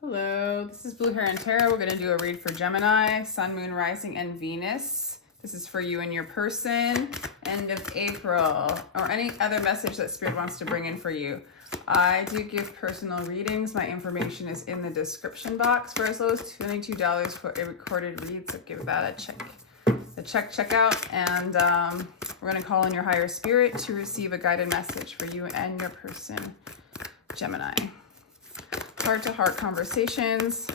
Hello, this is Blue Hair and Tarot. We're going to do a read for Gemini, Sun, Moon, Rising, and Venus. This is for you and your person, end of April, or any other message that Spirit wants to bring in for you. I do give personal readings. My information is in the description box for as low as $22 for a recorded read, so give that a check out. And we're going to call in your higher spirit to receive a guided message for you and your person, Gemini. Heart-to-heart conversations,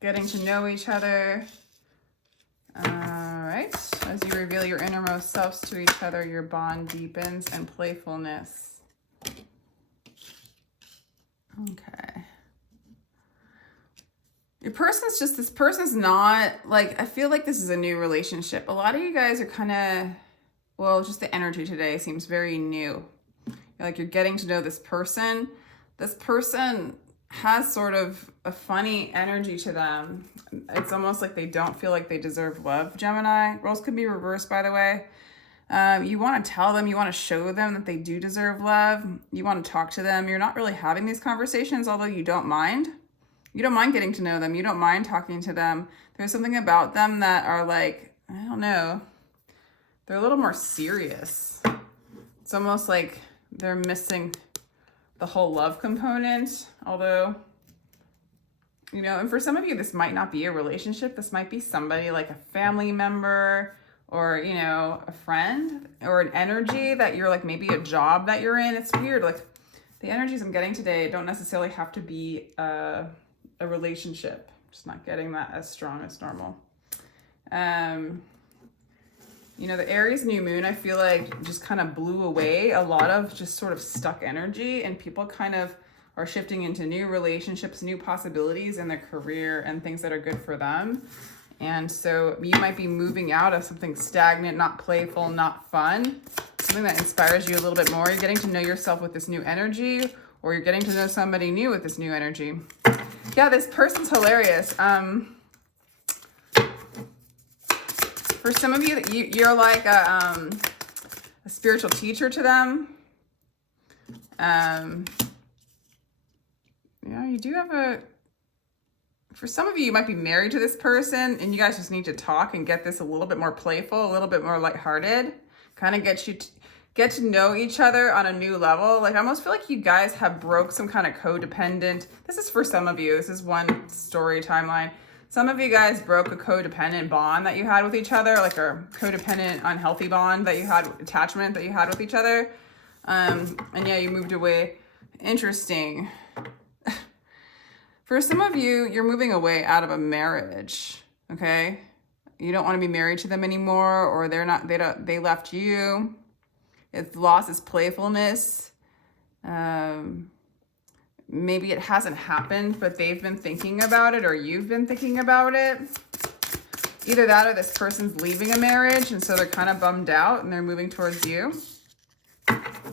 getting to know each other. All right, as you reveal your innermost selves to each other, your bond deepens and playfulness. Okay. Your person's just, this person's not, like, I feel like this is a new relationship. A lot of you guys are kind of, well, just the energy today seems very new. Like you're getting to know this person. This person has sort of a funny energy to them. It's almost like they don't feel like they deserve love, Gemini. Roles could be reversed, by the way. You want to tell them, you want to show them that they do deserve love. You want to talk to them. You're not really having these conversations, although you don't mind. You don't mind getting to know them. You don't mind talking to them. There's something about them that are like, I don't know, they're a little more serious. It's almost like they're missing the whole love component, although, you know, and for some of you, this might not be a relationship. This might be somebody like a family member or, you know, a friend or an energy that you're like, maybe a job that you're in. It's weird. Like the energies I'm getting today don't necessarily have to be a relationship. Just not getting that as strong as normal. You know, the Aries new moon, I feel like just kind of blew away a lot of just sort of stuck energy, and people kind of are shifting into new relationships, new possibilities in their career and things that are good for them. And so you might be moving out of something stagnant, not playful, not fun, something that inspires you a little bit more. You're getting to know yourself with this new energy, or you're getting to know somebody new with this new energy. Yeah, this person's hilarious. For some of you, you're like a spiritual teacher to them. Yeah, you do have for some of you, you might be married to this person and you guys just need to talk and get this a little bit more playful, a little bit more lighthearted, kind of get to know each other on a new level. Like I almost feel like you guys have broke some kind of codependent. This is for some of you. This is one story timeline. Some of you guys broke a codependent bond that you had with each other, like a codependent, unhealthy bond that you had, attachment that you had with each other. And yeah, you moved away. Interesting. For some of you, you're moving away out of a marriage, okay? You don't want to be married to them anymore, or they left you. It's lost its playfulness. Maybe it hasn't happened, but they've been thinking about it, or you've been thinking about it. Either that or this person's leaving a marriage, and so they're kind of bummed out and they're moving towards you.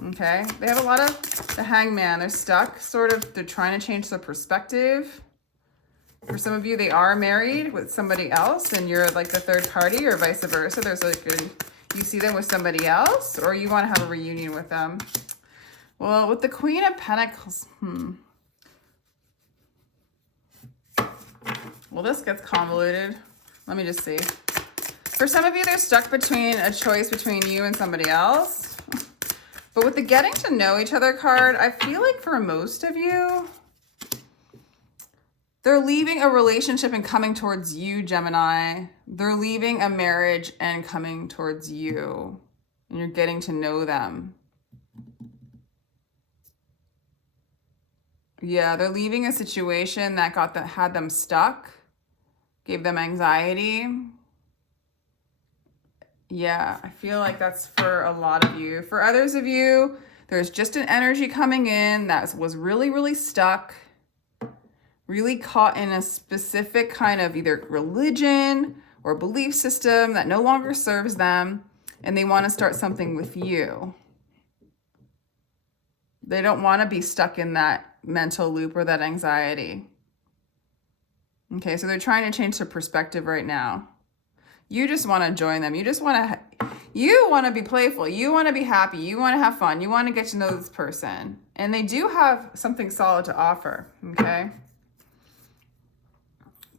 Okay, they have a lot of the Hangman. They're stuck, sort of, they're trying to change their perspective. For some of you, they are married with somebody else and you're like the third party, or vice versa. There's like you see them with somebody else, or you want to have a reunion with them. Well, with the Queen of Pentacles, well, this gets convoluted. Let me just see. For some of you, they're stuck between a choice between you and somebody else. But with the getting to know each other card, I feel like for most of you, they're leaving a relationship and coming towards you, Gemini. They're leaving a marriage and coming towards you. And you're getting to know them. Yeah, they're leaving a situation that had them stuck, gave them anxiety. Yeah, I feel like that's for a lot of you. For others of you, there's just an energy coming in that was really, really stuck, really caught in a specific kind of either religion or belief system that no longer serves them, and they want to start something with you. They don't want to be stuck in that mental loop or that anxiety. Okay, so they're trying to change their perspective right now. You just want to join them. You just want to You want to be playful. You want to be happy. You want to have fun. You want to get to know this person. And they do have something solid to offer, okay?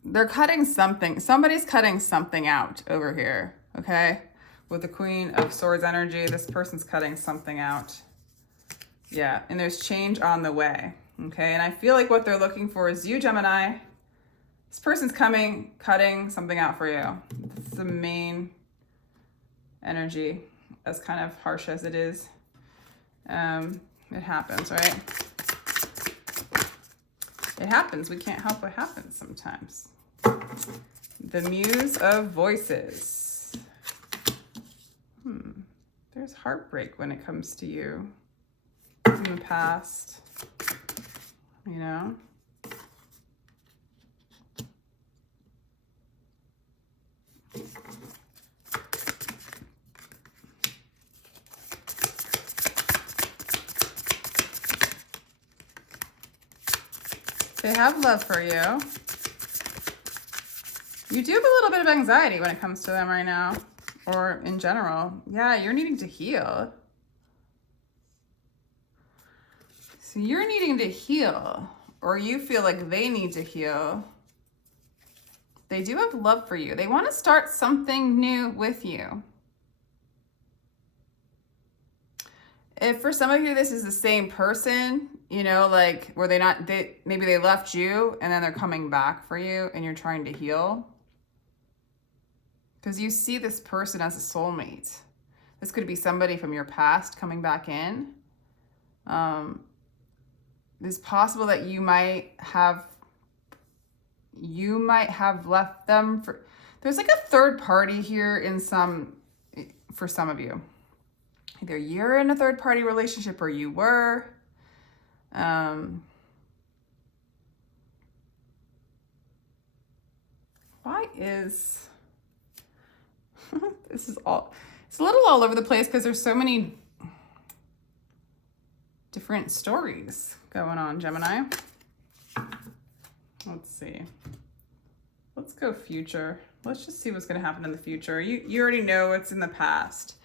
They're cutting something. Somebody's cutting something out over here, okay? With the Queen of Swords energy, this person's cutting something out. Yeah, and there's change on the way, okay? And I feel like what they're looking for is you, Gemini. This person's coming, cutting something out for you. It's the main energy, as kind of harsh as it is. It happens, right? It happens. We can't help what happens sometimes. The Muse of Voices. There's heartbreak when it comes to you in the past, you know? They have love for you. You do have a little bit of anxiety when it comes to them right now, or in general. Yeah, you're needing to heal. So you're needing to heal, or you feel like they need to heal. They do have love for you. They want to start something new with you. If for some of you this is the same person, you know, like where maybe they left you and then they're coming back for you and you're trying to heal. Because you see this person as a soulmate. This could be somebody from your past coming back in. It's possible that you might have left them for, there's like a third party here for some of you. Either you're in a third party relationship or you were. Why is this is all, it's a little all over the place because there's so many different stories going on, Gemini. Let's see. Let's go future. Let's just see what's going to happen in the future. You already know what's in the past.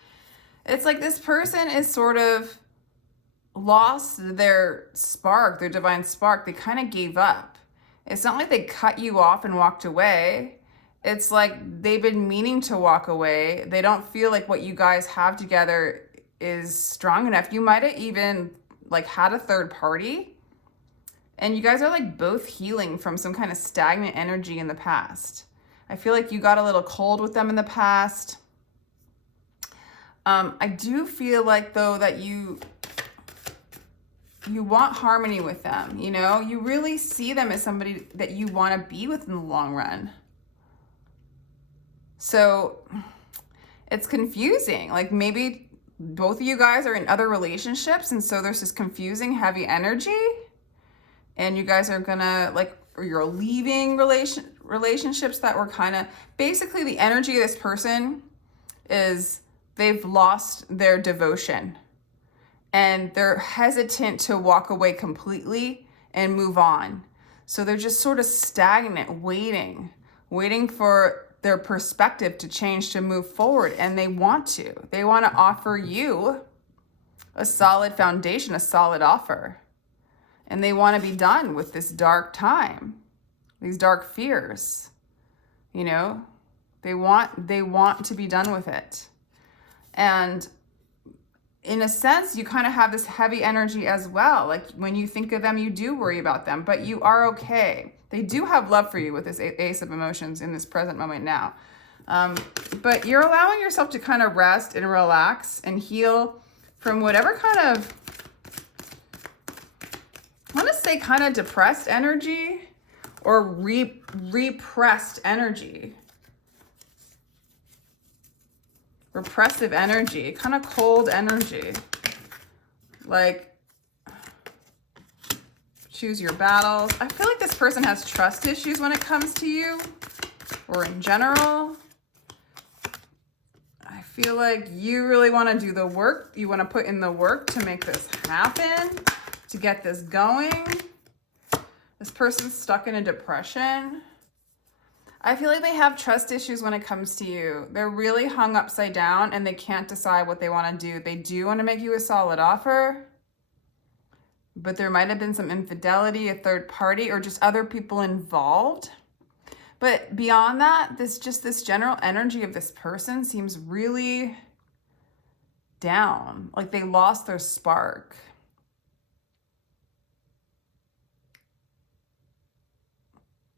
It's like this person is sort of lost their spark, their divine spark. They kind of gave up. It's not like they cut you off and walked away. It's like they've been meaning to walk away. They don't feel like what you guys have together is strong enough. You might have even like had a third party and you guys are like both healing from some kind of stagnant energy in the past. I feel like you got a little cold with them in the past. I do feel like though that you want harmony with them, you know? You really see them as somebody that you want to be with in the long run. So it's confusing. Like maybe both of you guys are in other relationships and so there's this confusing heavy energy and you guys are gonna like, or you're leaving relationships that were kind of, basically the energy of this person is they've lost their devotion and they're hesitant to walk away completely and move on. So they're just sort of stagnant, waiting for their perspective to change, to move forward. And they want to offer you a solid foundation, a solid offer. And they want to be done with this dark time, these dark fears, you know, they want to be done with it. And in a sense, you kind of have this heavy energy as well. Like when you think of them, you do worry about them, but you are okay. They do have love for you with this Ace of Emotions in this present moment now. But you're allowing yourself to kind of rest and relax and heal from whatever kind of, I want to say kind of depressed energy or repressed energy. Repressive energy, kind of cold energy. Like, choose your battles. I feel like this person has trust issues when it comes to you or in general. I feel like you really want to do the work. You want to put in the work to make this happen, to get this going. This person's stuck in a depression. I feel like they have trust issues when it comes to you. They're really hung upside down and they can't decide what they want to do. They do want to make you a solid offer, but there might have been some infidelity, a third party, or just other people involved. But beyond that, this general energy of this person seems really down. Like they lost their spark.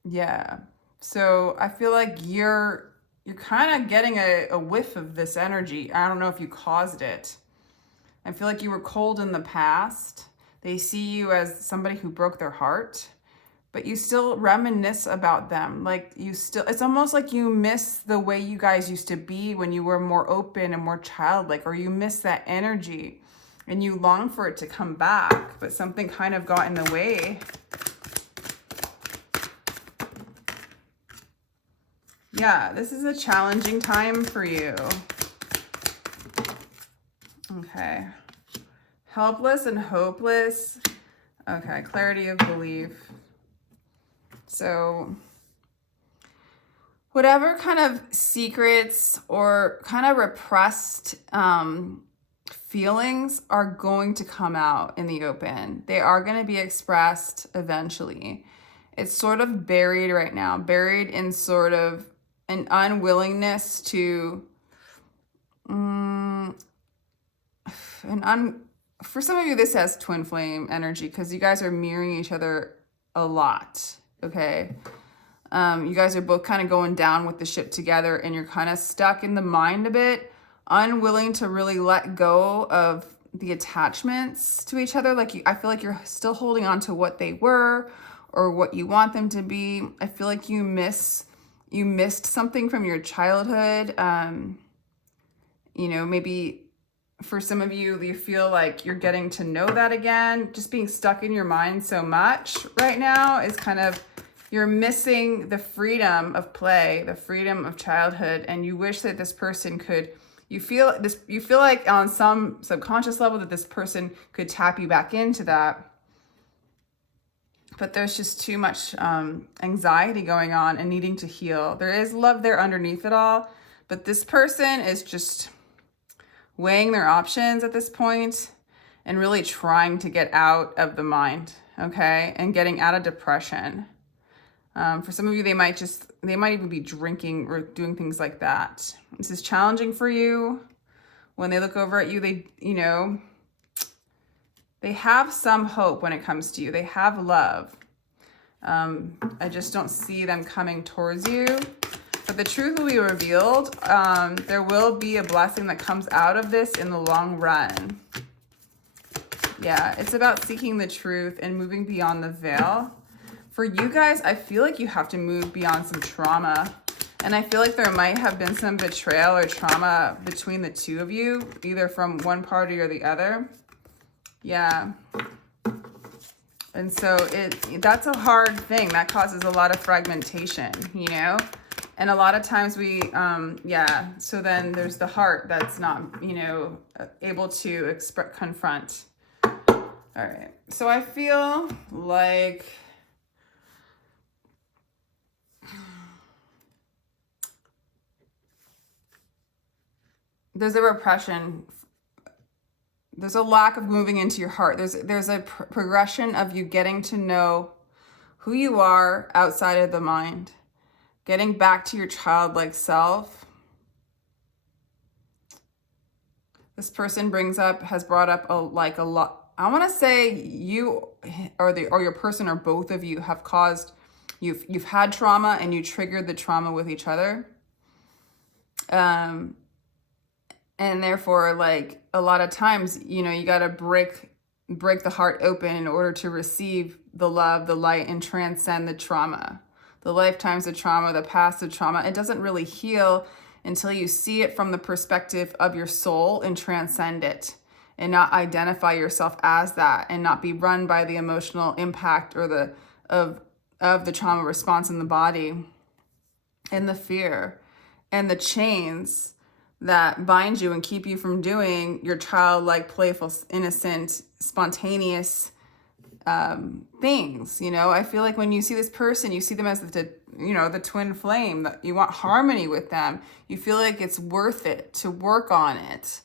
Yeah. So I feel like you're kind of getting a whiff of this energy. I don't know if you caused it. I feel like you were cold in the past. They see you as somebody who broke their heart, but you still reminisce about them. Like it's almost like you miss the way you guys used to be when you were more open and more childlike, or you miss that energy and you long for it to come back, but something kind of got in the way. Yeah, this is a challenging time for you. Okay. Helpless and hopeless. Okay, clarity of belief. So whatever kind of secrets or kind of repressed feelings are going to come out in the open. They are going to be expressed eventually. It's sort of buried right now, buried in sort of an unwillingness to, for some of you, this has twin flame energy because you guys are mirroring each other a lot, okay? You guys are both kind of going down with the ship together and you're kind of stuck in the mind a bit, unwilling to really let go of the attachments to each other. Like I feel like you're still holding on to what they were or what you want them to be. I feel like you missed something from your childhood. Maybe for some of you, you feel like you're getting to know that again. Just being stuck in your mind so much right now is kind of, you're missing the freedom of play, the freedom of childhood, and you wish that this person could, you feel like on some subconscious level that this person could tap you back into that. But there's just too much anxiety going on and needing to heal. There is love there underneath it all, but this person is just weighing their options at this point and really trying to get out of the mind, okay? And getting out of depression. For some of you, they might even be drinking or doing things like that. This is challenging for you. When they look over at you, they have some hope when it comes to you. They have love. I just don't see them coming towards you. But the truth will be revealed. There will be a blessing that comes out of this in the long run. Yeah, it's about seeking the truth and moving beyond the veil. For you guys, I feel like you have to move beyond some trauma. And I feel like there might have been some betrayal or trauma between the two of you, either from one party or the other. Yeah. And so that's a hard thing. That causes a lot of fragmentation, And a lot of times so then there's the heart that's not, able to confront. All right. So I feel like there's a repression. There's a lack of moving into your heart. There's a progression of you getting to know who you are outside of the mind, getting back to your childlike self. This person has brought up a lot. I want to say you or your person or both of you have you've had trauma and you triggered the trauma with each other. And therefore, a lot of times, you got to break the heart open in order to receive the love, the light, and transcend the trauma. The lifetimes of trauma, the past of trauma. It doesn't really heal until you see it from the perspective of your soul and transcend it and not identify yourself as that and not be run by the emotional impact or of the trauma response in the body and the fear and the chains that bind you and keep you from doing your childlike, playful, innocent, spontaneous things. You know, I feel like when you see this person, you see them as the twin flame, that you want harmony with them. You feel like it's worth it to work on it.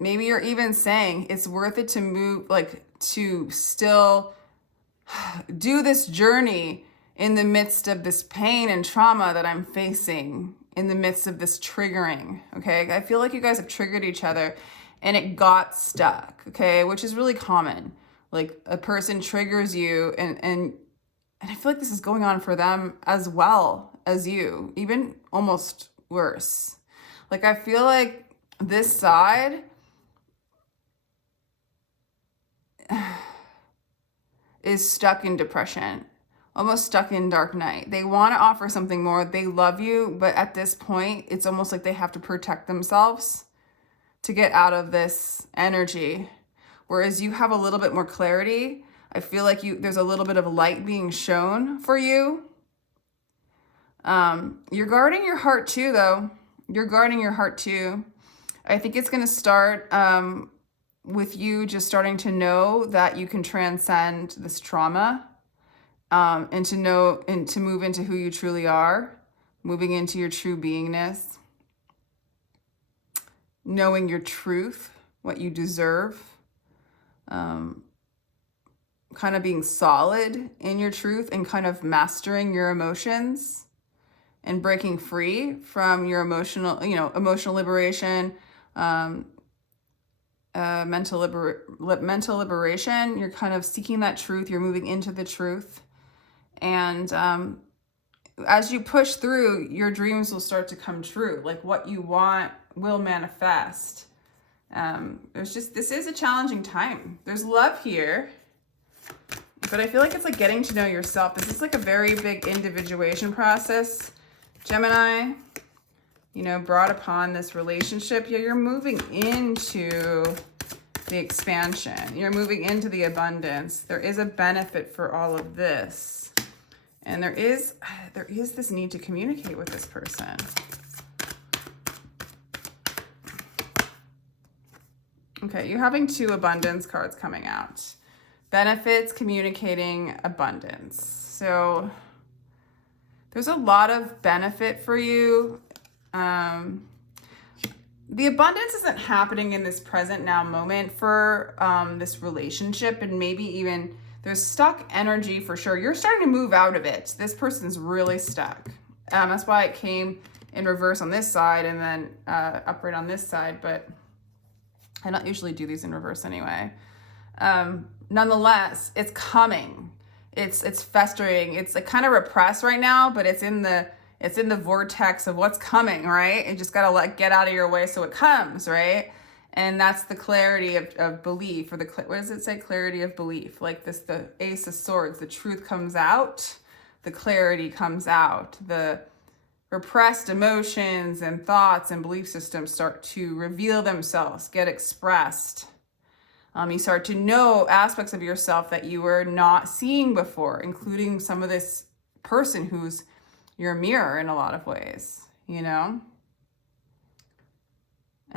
Maybe you're even saying it's worth it to move, like to still do this journey in the midst of this pain and trauma that I'm facing, in the midst of this triggering. Okay, I feel like you guys have triggered each other and it got stuck. Okay, which is really common. Like a person triggers you, and I feel like this is going on for them as well as you, even almost worse. Like I feel like this side is stuck in depression, almost stuck in dark night. They want to offer something more. They love you, but at this point, it's almost like they have to protect themselves to get out of this energy. Whereas you have a little bit more clarity. I feel like there's a little bit of light being shown for you. You're guarding your heart too, though. You're guarding your heart too. I think it's going to start with you just starting to know that you can transcend this trauma, and to move into who you truly are, moving into your true beingness, knowing your truth, what you deserve, kind of being solid in your truth and kind of mastering your emotions and breaking free from your emotional liberation, mental liberation. You're kind of seeking that truth. You're moving into the truth. And as you push through, your dreams will start to come true. Like what you want will manifest. This is a challenging time. There's love here, but I feel like it's like getting to know yourself. This is like a very big individuation process, Gemini, brought upon this relationship. Yeah, you're moving into the expansion. You're moving into the abundance. There is a benefit for all of this. And there is this need to communicate with this person. Okay, you're having 2 abundance cards coming out. Benefits, communicating, abundance. So there's a lot of benefit for you. The abundance isn't happening in this present now moment for this relationship, and maybe even there's stuck energy for sure. You're starting to move out of it. This person's really stuck. That's why it came in reverse on this side and then upright on this side, but I don't usually do these in reverse anyway. Nonetheless, it's coming. It's festering. It's like kind of repressed right now, but it's in the vortex of what's coming, right? You just gotta get out of your way so it comes, right? And that's the clarity of belief, or what does it say? Clarity of belief. Like this, the Ace of Swords, the truth comes out, the clarity comes out, the repressed emotions and thoughts and belief systems start to reveal themselves, get expressed. You start to know aspects of yourself that you were not seeing before, including some of this person who's your mirror in a lot of ways, and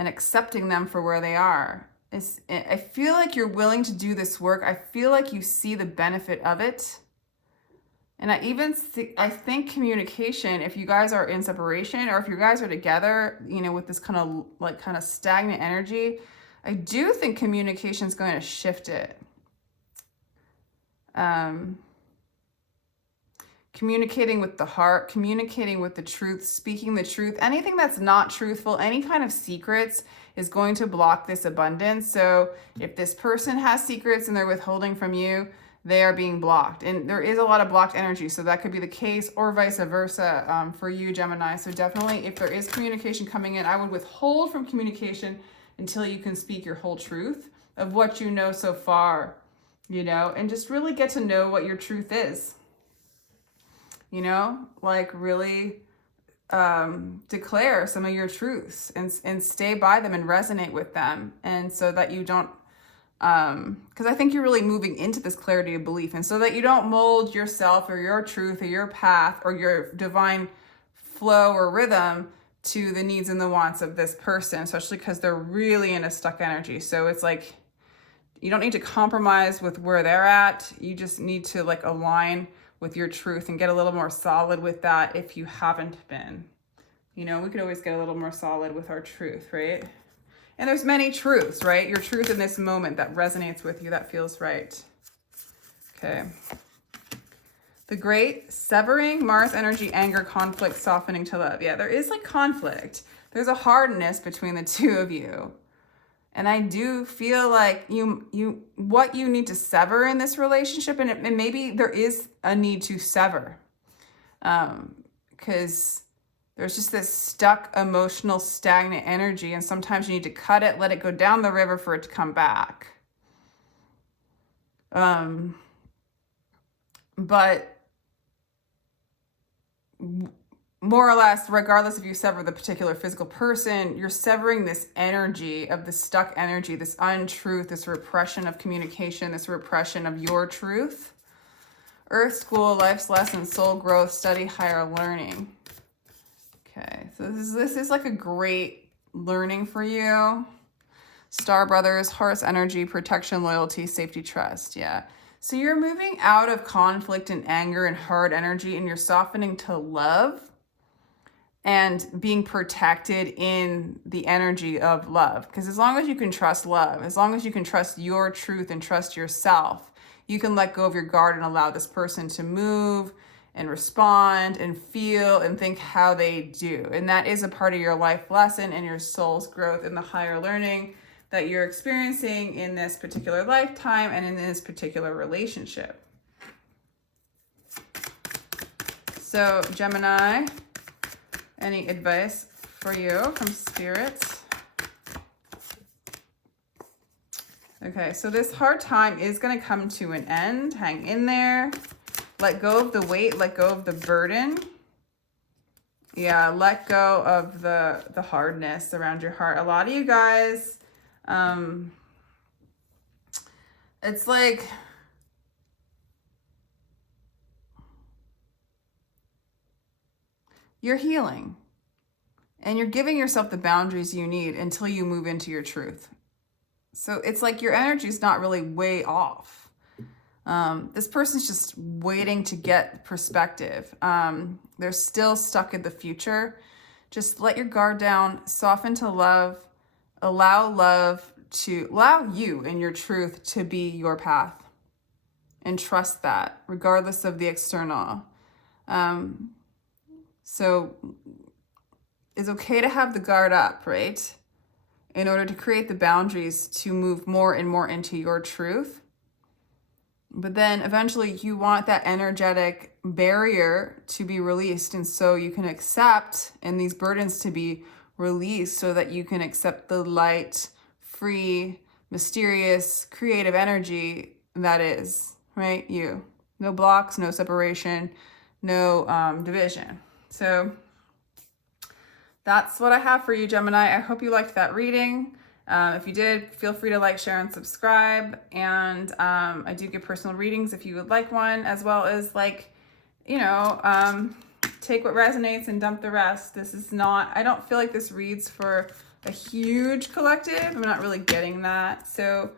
accepting them for where they are. I feel like you're willing to do this work. I feel like you see the benefit of it. And I think communication, if you guys are in separation or if you guys are together, with this kind of stagnant energy, I do think communication is going to shift it. Communicating with the heart, communicating with the truth, speaking the truth, anything that's not truthful, any kind of secrets is going to block this abundance. So if this person has secrets and they're withholding from you, they are being blocked. And there is a lot of blocked energy. So that could be the case, or vice versa for you, Gemini. So definitely, if there is communication coming in, I would withhold from communication until you can speak your whole truth of what you know so far, and just really get to know what your truth is. Really declare some of your truths and stay by them and resonate with them. And so that you don't, because I think you're really moving into this clarity of belief. And so that you don't mold yourself or your truth or your path or your divine flow or rhythm to the needs and the wants of this person, especially because they're really in a stuck energy. So it's like, you don't need to compromise with where they're at. You just need to like align with your truth and get a little more solid with that if you haven't been. You know, we could always get a little more solid with our truth, right? And there's many truths, right? Your truth in this moment that resonates with you, that feels right. Okay. The Great Severing, Mars energy, anger, conflict, softening to love. Yeah, there is like conflict. There's a hardness between the two of you. And I do feel like what you need to sever in this relationship, and maybe there is a need to sever. Because there's just this stuck, emotional, stagnant energy. And sometimes you need to cut it, let it go down the river for it to come back. But more or less, regardless if you sever the particular physical person, you're severing this energy of the stuck energy, this untruth, this repression of communication, this repression of your truth. Earth School, life's lesson, soul growth, study, higher learning. Okay, so this is like a great learning for you. Star Brothers, Horse energy, protection, loyalty, safety, trust. Yeah. So you're moving out of conflict and anger and hard energy, and you're softening to love and being protected in the energy of love. Because as long as you can trust love, as long as you can trust your truth and trust yourself, you can let go of your guard and allow this person to move and respond and feel and think how they do. And that is a part of your life lesson and your soul's growth and the higher learning that you're experiencing in this particular lifetime and in this particular relationship. So Gemini, any advice for you from Spirit? Okay, so this hard time is going to come to an end. Hang in there. Let go of the weight. Let go of the burden. Yeah, let go of the hardness around your heart. A lot of you guys, it's like you're healing and you're giving yourself the boundaries you need until you move into your truth. So it's like your energy is not really way off. This person's just waiting to get perspective. They're still stuck in the future. Just let your guard down, soften to love, allow you and your truth to be your path, and trust that regardless of the external. So it's okay to have the guard up, right? In order to create the boundaries to move more and more into your truth. But then eventually you want that energetic barrier to be released. And so you can accept, and these burdens to be released so that you can accept the light, free, mysterious, creative energy that is, right? You. No blocks, no separation, no division. So that's what I have for you, Gemini. I hope you liked that reading. If you did, feel free to like, share, and subscribe. And I do give personal readings if you would like one, as well as like, take what resonates and dump the rest. This is not, I don't feel like this reads for a huge collective. I'm not really getting that. So,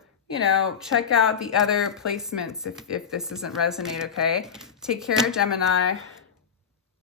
check out the other placements if this doesn't resonate, okay? Take care, Gemini.